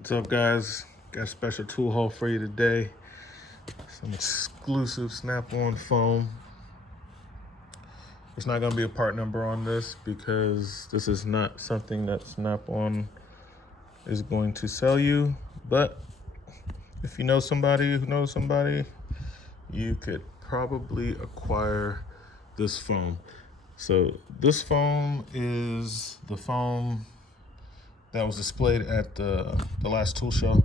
What's up, guys? Got a special tool haul for you today. Some exclusive Snap-on foam. There's not gonna be a part number on this because this is not something that Snap-on is going to sell you. But if you know somebody who knows somebody, you could probably acquire this foam. So this foam is the foam that was displayed at the last tool show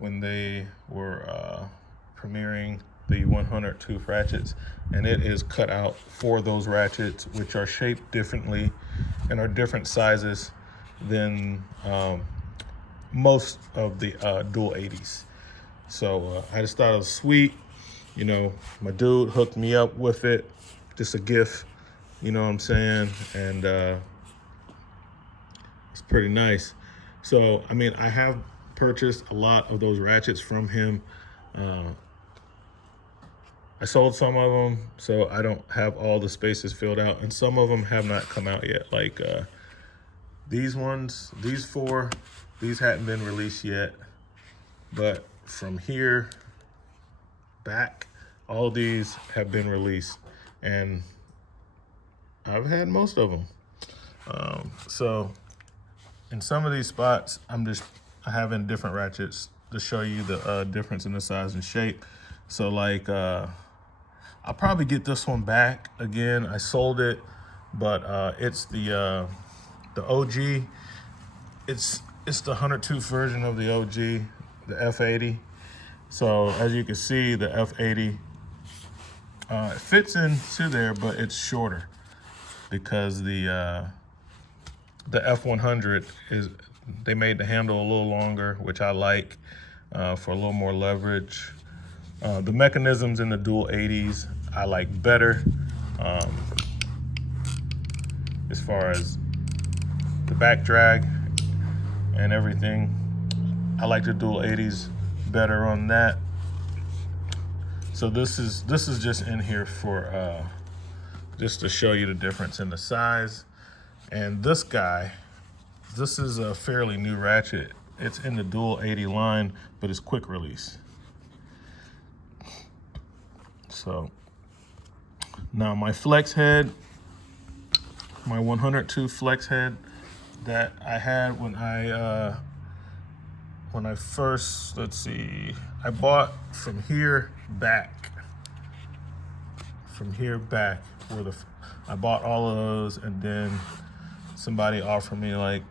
when they were premiering the 100 tooth ratchets, and it is cut out for those ratchets, which are shaped differently and are different sizes than most of the dual 80s. So I just thought it was sweet. You know, my dude hooked me up with it, just a gift, you know what I'm saying? And it's pretty nice. So, I mean, I have purchased a lot of those ratchets from him. I sold some of them, so I don't have all the spaces filled out, and some of them have not come out yet. Like these ones, these four, these hadn't been released yet. But from here back, all these have been released, and I've had most of them. So in some of these spots, I have in different ratchets to show you the difference in the size and shape. So like, I'll probably get this one back again. I sold it, but it's the OG. It's the 100 tooth version of the OG, the F80. So as you can see, the F80 it fits into there, but it's shorter because the F100 they made the handle a little longer, which I like for a little more leverage. The mechanisms in the dual 80s I like better as far as the back drag and everything. I like the dual 80s better on that. So this is just in here for just to show you the difference in the size. And this guy, this is a fairly new ratchet. It's in the dual 80 line, but it's quick release. So now my flex head, my 100 tooth flex head that I had when I first, let's see, I bought from here back where I bought all of those, and then somebody offered me like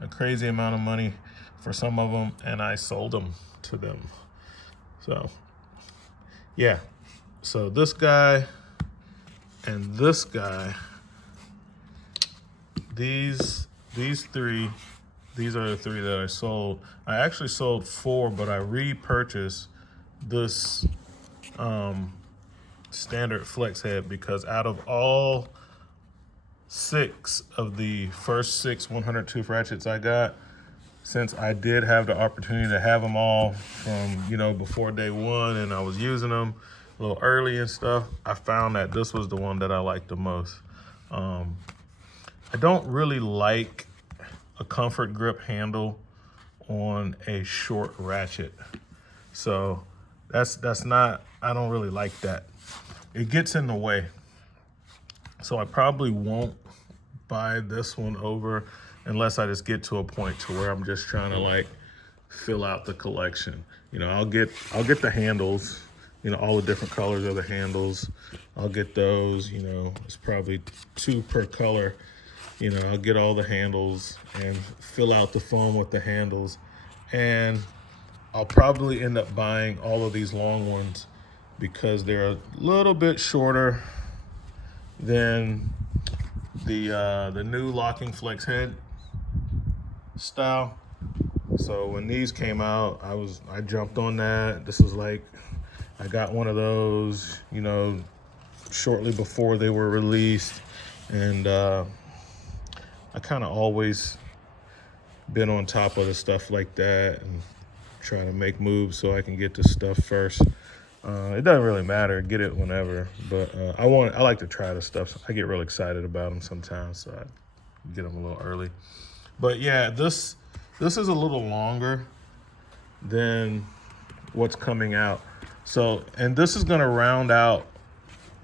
a crazy amount of money for some of them, and I sold them to them. So yeah, so this guy and this guy, these three, these are the three that I sold. I actually sold four, but I repurchased this standard flex head because out of all 6 of the first 6 100 tooth ratchets I got, since I did have the opportunity to have them all from, you know, before day one, and I was using them a little early and stuff, I found that this was the one that I liked the most. I don't really like a comfort grip handle on a short ratchet. So that's not, I don't really like that. It gets in the way. So I probably won't buy this one over unless I just get to a point to where I'm just trying to like fill out the collection. You know, I'll get the handles, you know, all the different colors of the handles. I'll get those, you know, it's probably 2 per color. You know, I'll get all the handles and fill out the foam with the handles. And I'll probably end up buying all of these long ones because they're a little bit shorter than the new locking flex head style. So when these came out, I jumped on that. This was like, I got one of those, you know, shortly before they were released, and I kind of always been on top of the stuff like that and trying to make moves so I can get the stuff first. It doesn't really matter, get it whenever, but I like to try the stuff. I get real excited about them sometimes, so I get them a little early. But yeah, this this is a little longer than what's coming out. So, and this is gonna round out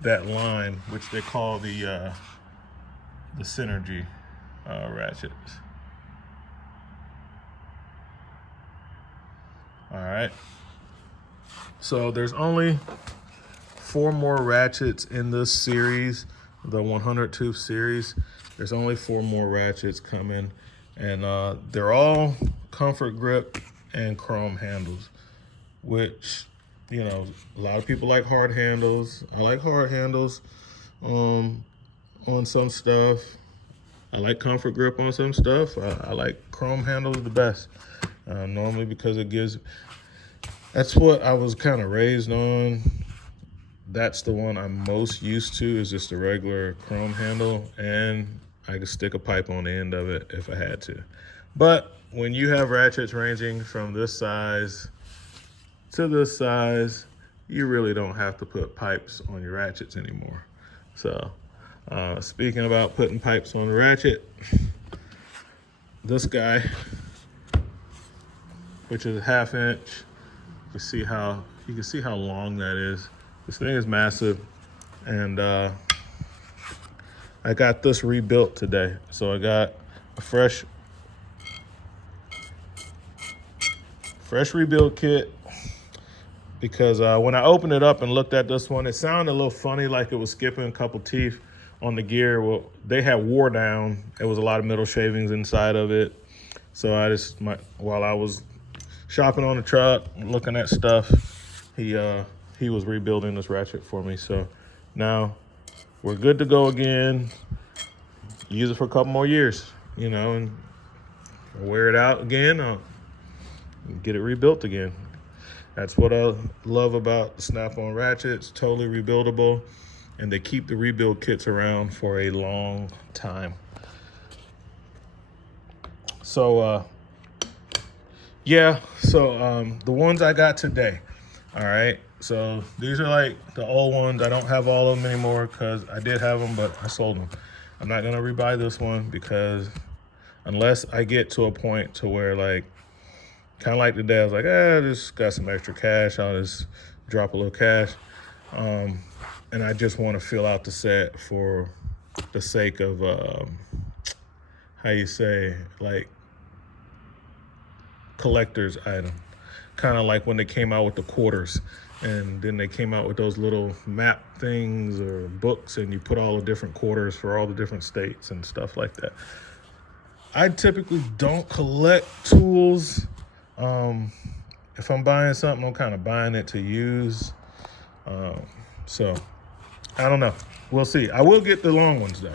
that line, which they call the synergy ratchets. All right. So there's only 4 more ratchets in this series, the 100 tooth series. There's only 4 more ratchets coming, and they're all comfort grip and chrome handles, which, you know, a lot of people like hard handles. I like hard handles on some stuff. I like comfort grip on some stuff. I like chrome handles the best, normally, because that's what I was kind of raised on. That's the one I'm most used to, is just a regular chrome handle, and I could stick a pipe on the end of it if I had to. But when you have ratchets ranging from this size to this size, you really don't have to put pipes on your ratchets anymore. So speaking about putting pipes on the ratchet, this guy, which is a 1/2 inch, you can see how long that is. This thing is massive, and I got this rebuilt today. So I got a fresh rebuild kit, because when I opened it up and looked at this one, it sounded a little funny, like it was skipping a couple teeth on the gear. Well, they had wore down. There was a lot of metal shavings inside of it. So while I was shopping on the truck, looking at stuff, he was rebuilding this ratchet for me. So now we're good to go again. Use it for a couple more years, you know, and wear it out again. I'll get it rebuilt again. That's what I love about the Snap-on ratchets. Totally rebuildable, and they keep the rebuild kits around for a long time. So yeah, so the ones I got today, all right, so these are like the old ones. I don't have all of them anymore because I did have them, but I sold them. I'm not gonna rebuy this one, because unless I get to a point to where, like, kind of like today, I was like, I just got some extra cash, I'll just drop a little cash. And I just want to fill out the set for the sake of, how you say, like, collector's item. Kind of like when they came out with the quarters, and then they came out with those little map things or books, and you put all the different quarters for all the different states and stuff like that. I typically don't collect tools. If I'm buying something, I'm kind of buying it to use. So I don't know. We'll see. I will get the long ones though.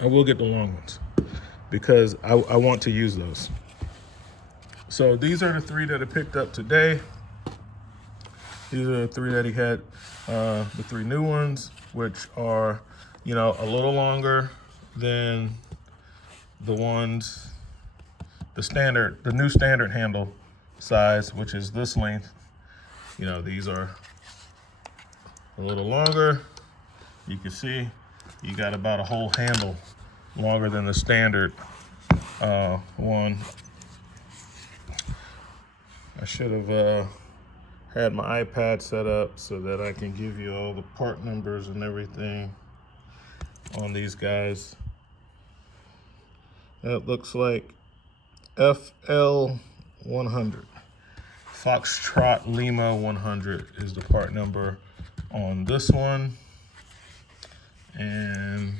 I will get the long ones, because I want to use those. So these are the 3 that I picked up today. These are the 3 that he had, the 3 new ones, which are, you know, a little longer than the ones, the new standard handle size, which is this length. You know, these are a little longer. You can see you got about a whole handle longer than the standard one. I should have had my iPad set up so that I can give you all the part numbers and everything on these guys. It looks like FL 100. Foxtrot Lima 100 is the part number on this one. And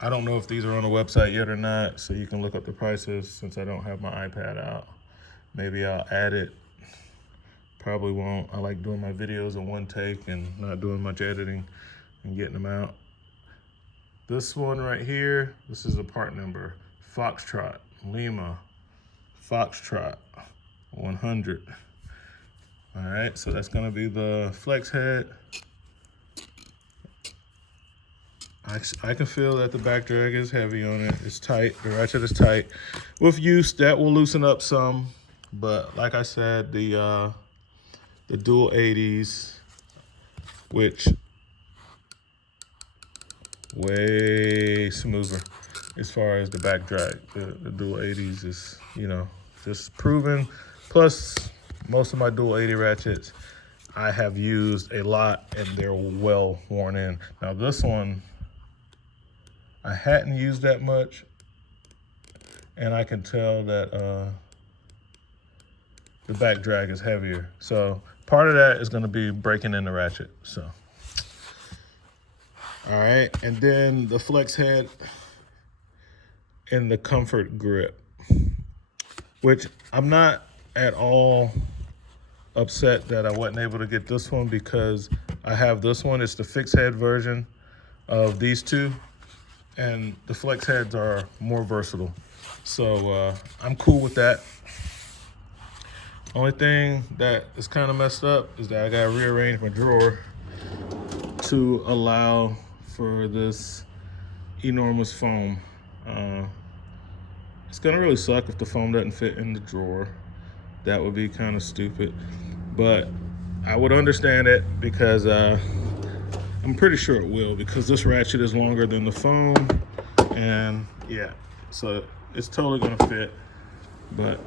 I don't know if these are on the website yet or not, so you can look up the prices. Since I don't have my iPad out, maybe I'll add it. Probably won't. I like doing my videos in one take and not doing much editing and getting them out. This one right here, this is a part number. Foxtrot Lima Foxtrot 100. All right, so that's gonna be the flex head. I can feel that the back drag is heavy on it. It's tight, the ratchet is tight. With use, that will loosen up some, but like I said, the dual 80s, which way smoother. as far as the back drag. The dual 80s is, you know, just proven. Plus, most of my dual 80 ratchets I have used a lot and they're well worn in. Now this one, I hadn't used that much, and I can tell that the back drag is heavier. So part of that is gonna be breaking in the ratchet, so. All right, and then the flex head and the comfort grip, which I'm not at all upset that I wasn't able to get this one because I have this one. It's the fixed head version of these two, and the flex heads are more versatile. So I'm cool with that. Only thing that is kind of messed up is that I gotta rearrange my drawer to allow for this enormous foam. It's gonna really suck if the foam doesn't fit in the drawer. That would be kind of stupid, but I would understand it because I'm pretty sure it will, because this ratchet is longer than the foam, and yeah, so it's totally gonna fit. But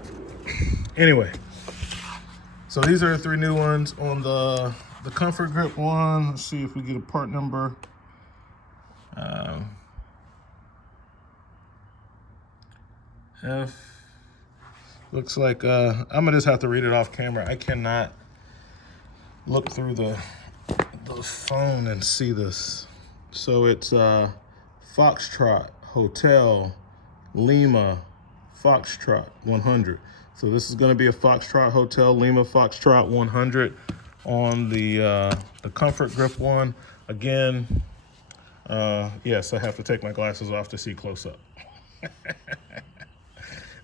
anyway, so these are the 3 new ones on the comfort grip one. Let's see if we get a part number. F looks like I'm gonna just have to read it off camera. I cannot look through the phone and see this. So it's Foxtrot Hotel Lima Foxtrot 100. So this is gonna be a Foxtrot Hotel Lima Foxtrot 100 on the comfort grip one. Again, yes, I have to take my glasses off to see close up.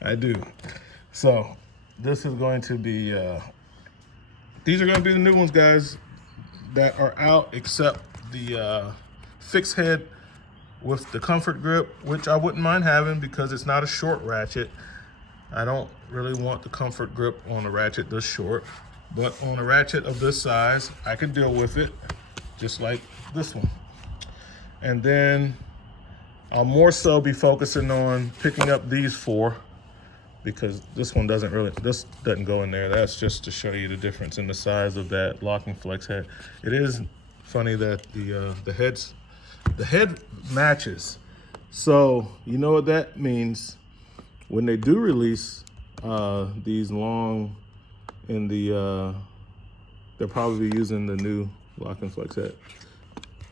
I do. So this is going to be, these are going to be the new ones, guys, that are out, except the fixed head with the comfort grip, which I wouldn't mind having because it's not a short ratchet. I don't really want the comfort grip on a ratchet this short, but on a ratchet of this size, I could deal with it, just like this one. And then I'll more so be focusing on picking up these 4, because this one doesn't go in there. That's just to show you the difference in the size of that locking flex head. It is funny that the head matches. So you know what that means? When they do release these long in the, they'll probably be using the new locking flex head.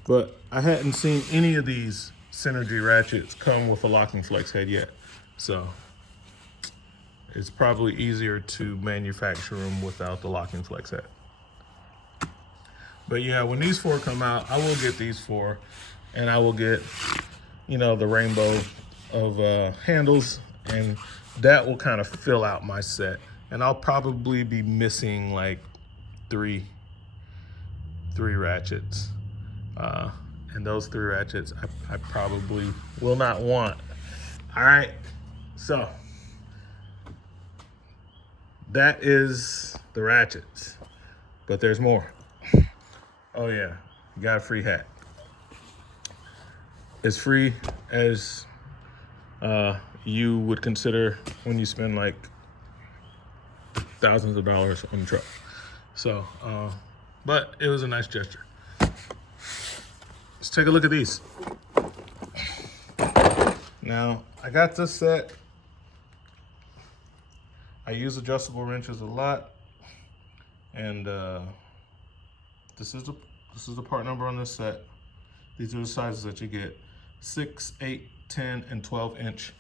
But I hadn't seen any of these Synergy ratchets come with a locking flex head yet. So it's probably easier to manufacture them without the locking flex head. But yeah, when these 4 come out, I will get these 4, and I will get, you know, the rainbow of handles, and that will kind of fill out my set. And I'll probably be missing like three ratchets. And those 3 ratchets I probably will not want. All right, so that is the ratchets, but there's more. Oh yeah, you got a free hat. As free as you would consider when you spend like thousands of dollars on the truck. So, but it was a nice gesture. Let's take a look at these. Now, I got this set. I use adjustable wrenches a lot, and this is the part number on this set. These are the sizes that you get: 6, 8, 10, and 12 inch.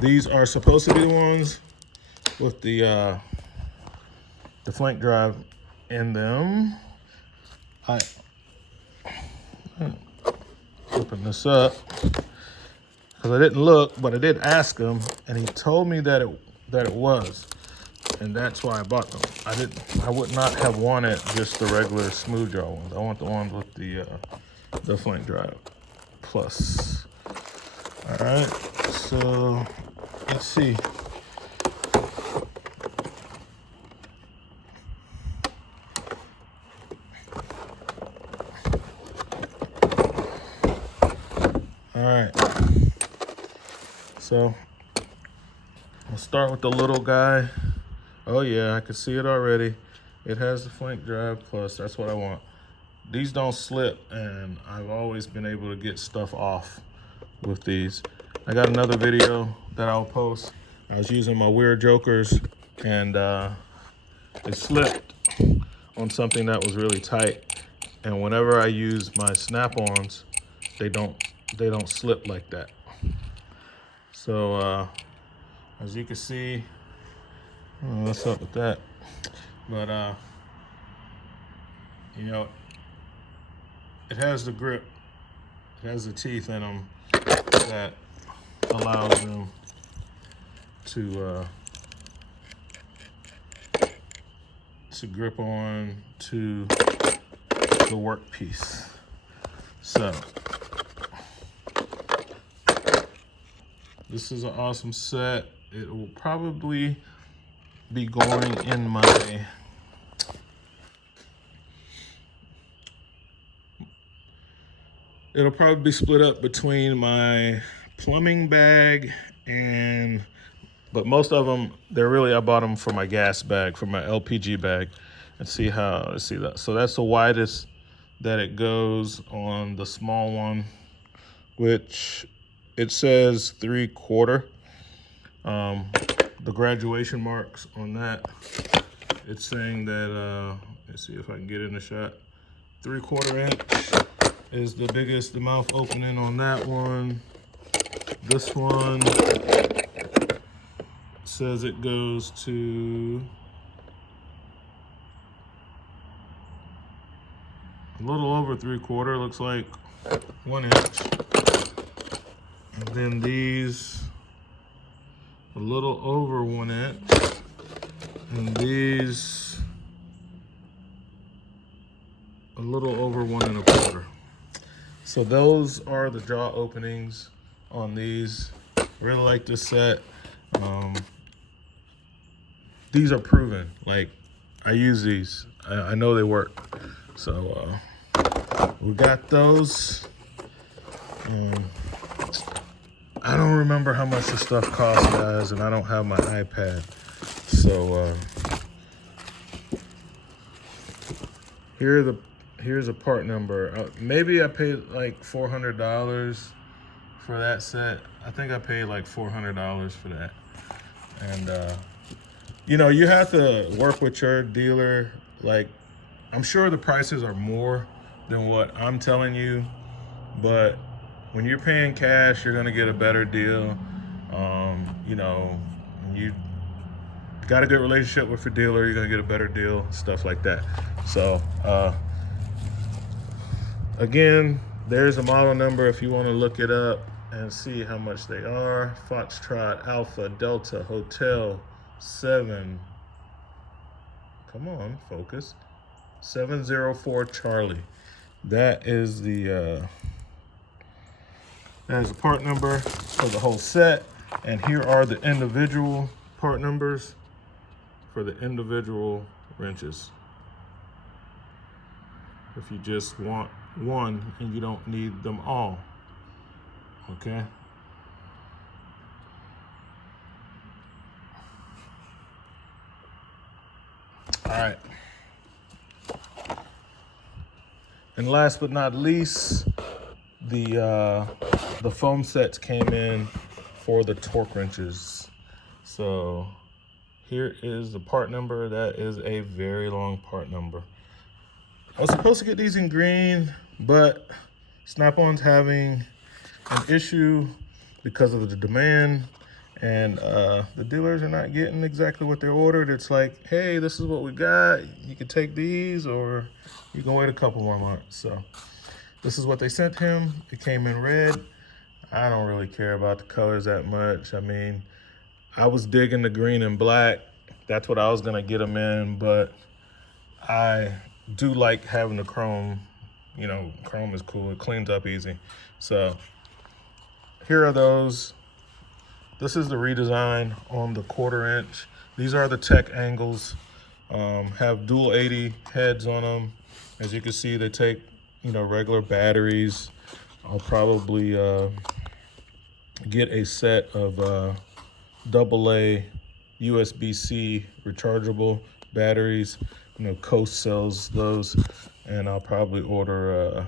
These are supposed to be the ones with the flank drive in them. I open this up because I didn't look, but I did ask him, and he told me that it was, and that's why I bought them. I would not have wanted just the regular smooth jaw ones. I want the ones with the flank drive plus. All right, so let's see. All So I'll start with the little guy. Oh yeah, I can see it already. It has the Flank Drive Plus. That's what I want. These don't slip, and I've always been able to get stuff off with these. I got another video that I'll post. I was using my Weird Jokers, and it slipped on something that was really tight. And whenever I use my snap-ons, they don't slip like that. So as you can see, I don't know what's up with that, but you know, it has the grip, it has the teeth in them that allows them to grip on to the workpiece. So this is an awesome set. It will probably be going in my it'll probably be split up between my plumbing bag but most of them, I bought them for my gas bag, for my LPG bag. Let's see that. So that's the widest that it goes on the small one, which it says 3/4. The graduation marks on that, it's saying that, let's see if I can get in the shot. 3/4 inch is the biggest, the mouth opening on that one. This one says it goes to a little over 3/4, looks like 1 inch. And then these, a little over 1 inch. And these, a little over 1 1/4. So those are the jaw openings on these. I really like this set. These are proven. Like, I use these. I know they work. So we got those. I don't remember how much the stuff costs, guys, and I don't have my iPad. So here's a part number. Maybe I paid like $400 for that set. I think I paid like $400 for that. And you know, you have to work with your dealer. Like, I'm sure the prices are more than what I'm telling you, but when you're paying cash, you're gonna get a better deal. You know, you got a good relationship with your dealer, you're gonna get a better deal, stuff like that. So again, there's a model number if you want to look it up and see how much they are. Foxtrot Alpha Delta Hotel 7, come on, focus, 704 Charlie. That is the part number for the whole set. And here are the individual part numbers for the individual wrenches. If you just want one and you don't need them all, okay? All right. And last but not least, the foam sets came in for the torque wrenches. So here is the part number. That is a very long part number. I was supposed to get these in green, but Snap-on's having an issue because of the demand, and the dealers are not getting exactly what they ordered. It's like, hey, this is what we got. You can take these, or you can wait a couple more months. So this is what they sent him. It came in red. I don't really care about the colors that much. I mean, I was digging the green and black. That's what I was gonna get them in, but I do like having the chrome. You know, chrome is cool. It cleans up easy. So here are those. This is the redesign on the 1/4 inch. These are the tech angles. Have dual 80 heads on them. As you can see, they take, you know, regular batteries. I'll probably get a set of AA USB-C rechargeable batteries. You know, Coast sells those, and I'll probably order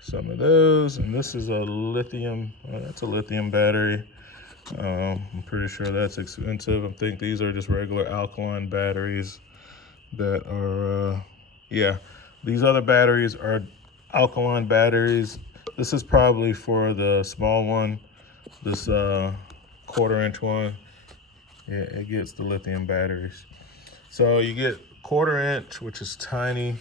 some of those. And this is a lithium, that's a lithium battery. I'm pretty sure that's expensive. I think these are just regular alkaline batteries that are, yeah, these other batteries are alkaline batteries. This is probably for the small one, this 1/4-inch one. Yeah, it gets the lithium batteries. So you get 1/4-inch, which is tiny.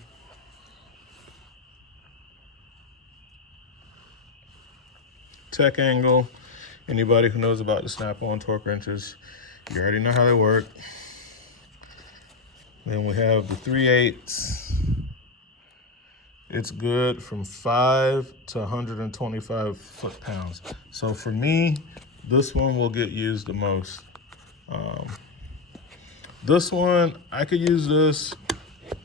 Tech Angle. Anybody who knows about the Snap-on torque wrenches, you already know how they work. Then we have the 3/8. It's good from 5 to 125 foot-pounds. So for me, this one will get used the most. This one, I could use this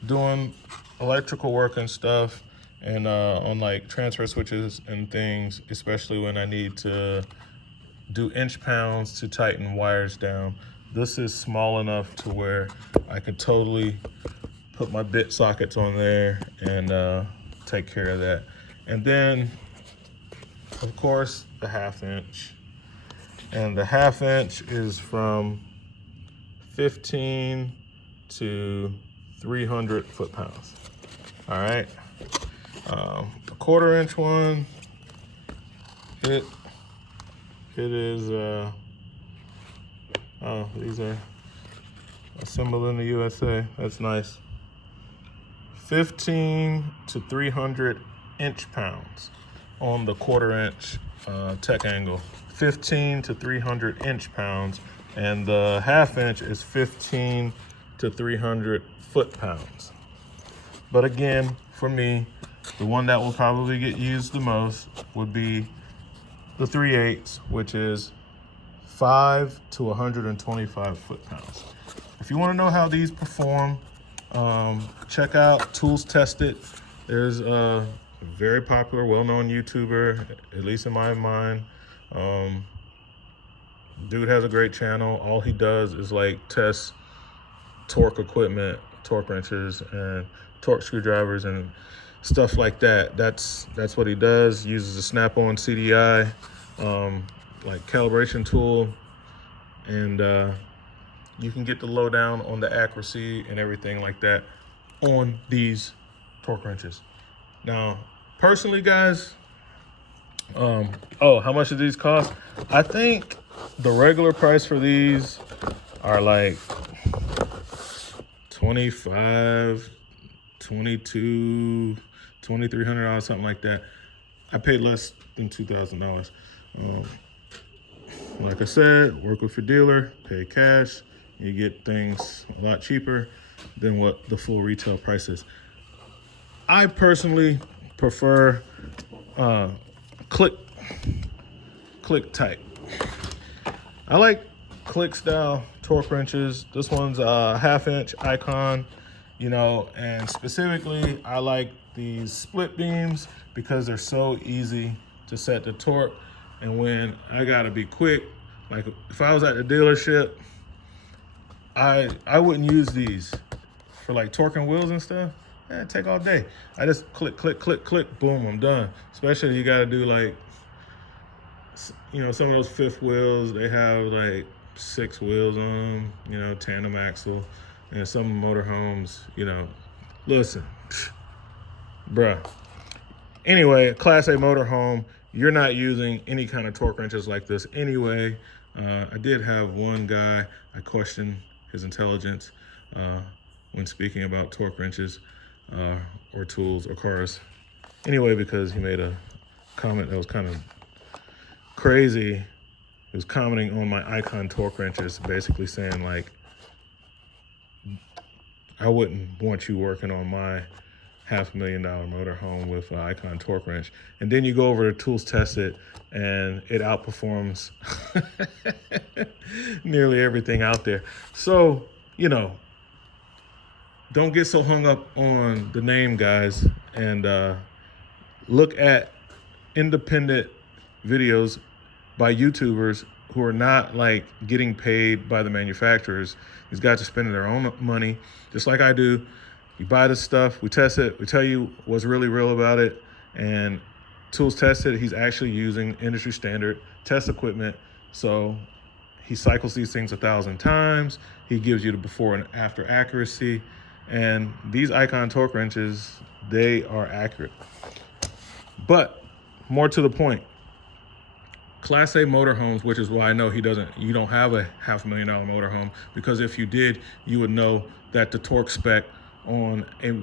doing electrical work and stuff, and on like transfer switches and things, especially when I need to do inch pounds to tighten wires down. This is small enough to where I could totally put my bit sockets on there and take care of that. And then, of course, the 1/2-inch. And the 1/2-inch is from 15 to 300 foot-pounds. All right. The 1/4-inch one, it is, oh, these are assembled in the USA. That's nice. 15 to 300 inch-pounds on the 1/4-inch Tech Angle. 15 to 300 inch-pounds, and the 1/2-inch is 15 to 300 foot-pounds. But again, for me, the one that will probably get used the most would be the 3/8, which is 5 to 125 foot-pounds. If you want to know how these perform, check out Tools Tested. There's a very popular, well-known YouTuber, at least in my mind. Dude has a great channel. All he does is like test torque equipment, torque wrenches, and torque screwdrivers and stuff like that. That's what he does. Uses a Snap-on CDI like calibration tool, and you can get the lowdown on the accuracy and everything like that on these torque wrenches. Now, personally, guys, how much do these cost? I think the regular price for these are like $25, $22, $2,300, something like that. I paid less than $2,000. Like I said, work with your dealer, pay cash. You get things a lot cheaper than what the full retail price is. I personally prefer click type. I like click style torque wrenches. This one's a 1/2-inch Icon, you know, and specifically I like these split beams because they're so easy to set the torque. And when I gotta be quick, like if I was at the dealership, I wouldn't use these for like torquing wheels and stuff. It'd take all day. I just click, click, click, click, boom, I'm done. Especially you gotta do like, you know, some of those fifth wheels, they have like 6 wheels on them, you know, tandem axle. And some motorhomes, you know, listen, bruh. Anyway, Class A motorhome, you're not using any kind of torque wrenches like this anyway. I did have one guy, I questioned his intelligence when speaking about torque wrenches or tools or cars. Anyway, because he made a comment that was kind of crazy. He was commenting on my Icon torque wrenches, basically saying like, I wouldn't want you working on my $500,000 motorhome with an Icon torque wrench. And then you go over to Tools Tested and it outperforms nearly everything out there. So, you know, don't get so hung up on the name, guys, and look at independent videos by YouTubers who are not like getting paid by the manufacturers. These guys are spending their own money, just like I do. You buy this stuff, we test it, we tell you what's really real about it, and Tools tested, he's actually using industry standard test equipment. So he cycles these things 1,000 times. He gives you the before and after accuracy. And these Icon torque wrenches, they are accurate. But more to the point, Class A motorhomes, which is why I know you don't have a $500,000 motorhome, because if you did, you would know that the torque spec on a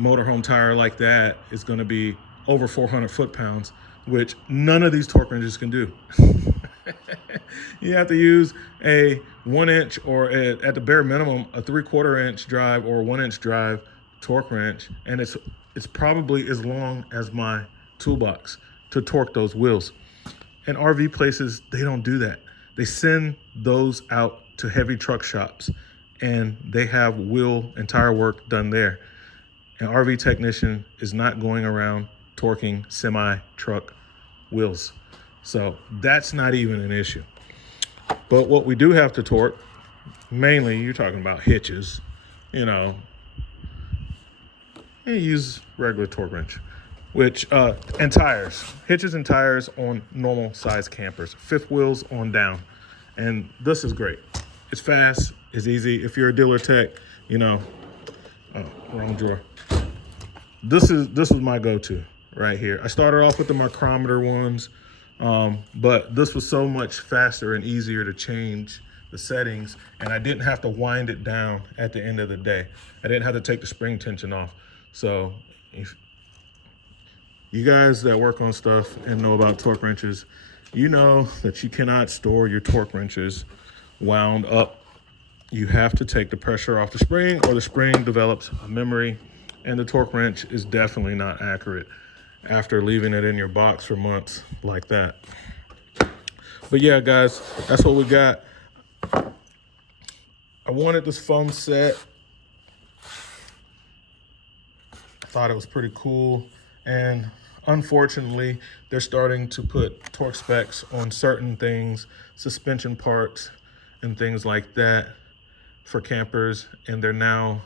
motorhome tire like that is going to be over 400 foot-pounds, which none of these torque wrenches can do. You have to use a 1-inch or at the bare minimum, a 3/4 inch drive or a 1-inch drive torque wrench. And it's probably as long as my toolbox to torque those wheels. And RV places, they don't do that. They send those out to heavy truck shops and they have wheel and tire work done there. An RV technician is not going around torquing semi-truck wheels. So that's not even an issue. But what we do have to torque, mainly you're talking about hitches, and use regular torque wrench, and tires, hitches and tires on normal size campers, fifth wheels on down. And this is great. It's fast, it's easy. If you're a dealer tech, wrong drawer. This is my go-to right here. I started off with the micrometer ones, but this was so much faster and easier to change the settings, and I didn't have to wind it down at the end of the day. I didn't have to take the spring tension off. So if you guys that work on stuff and know about torque wrenches, you know that you cannot store your torque wrenches wound up. You have to take the pressure off the spring, or the spring develops a memory, and the torque wrench is definitely not accurate after leaving it in your box for months like that. But yeah, guys, that's what we got. I wanted this foam set. I thought it was pretty cool. And unfortunately, they're starting to put torque specs on certain things, suspension parts and things like that for campers. And they're now,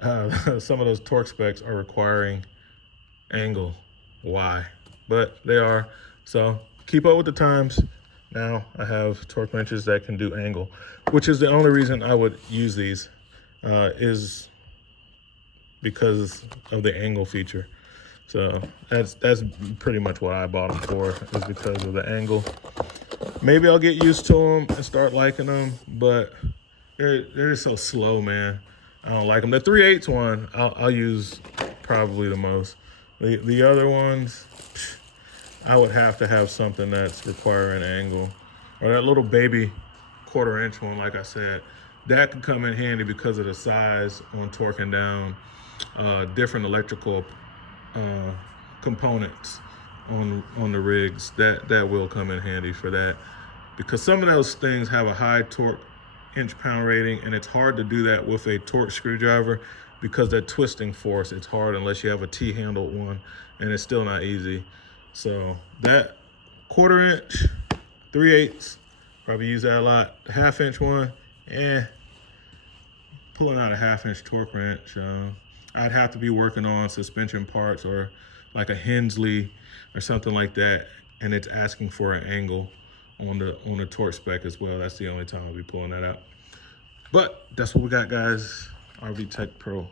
some of those torque specs are requiring angle. Why? But they are. So keep up with the times. Now I have torque wrenches that can do angle, which is the only reason I would use these, is because of the angle feature. So that's pretty much what I bought them for, is because of the angle. Maybe I'll get used to them and start liking them, but they're so slow, man. I don't like them. The 3/8 one I'll use probably the most. The other ones, I would have to have something that's requiring angle. Or that little baby 1/4 inch one, like I said, that could come in handy because of the size on torquing down different electrical components on the rigs. That will come in handy for that, because some of those things have a high torque inch-pound rating, and it's hard to do that with a torque screwdriver because that twisting force, it's hard unless you have a T-handled one, and it's still not easy. So that 1/4 inch, 3/8, probably use that a lot. The 1/2 inch one, pulling out a 1/2 inch torque wrench, I'd have to be working on suspension parts or like a Hensley or something like that, and it's asking for an angle on the torque spec as well. That's the only time I'll be pulling that out. But that's what we got, guys. RV Tech Pro.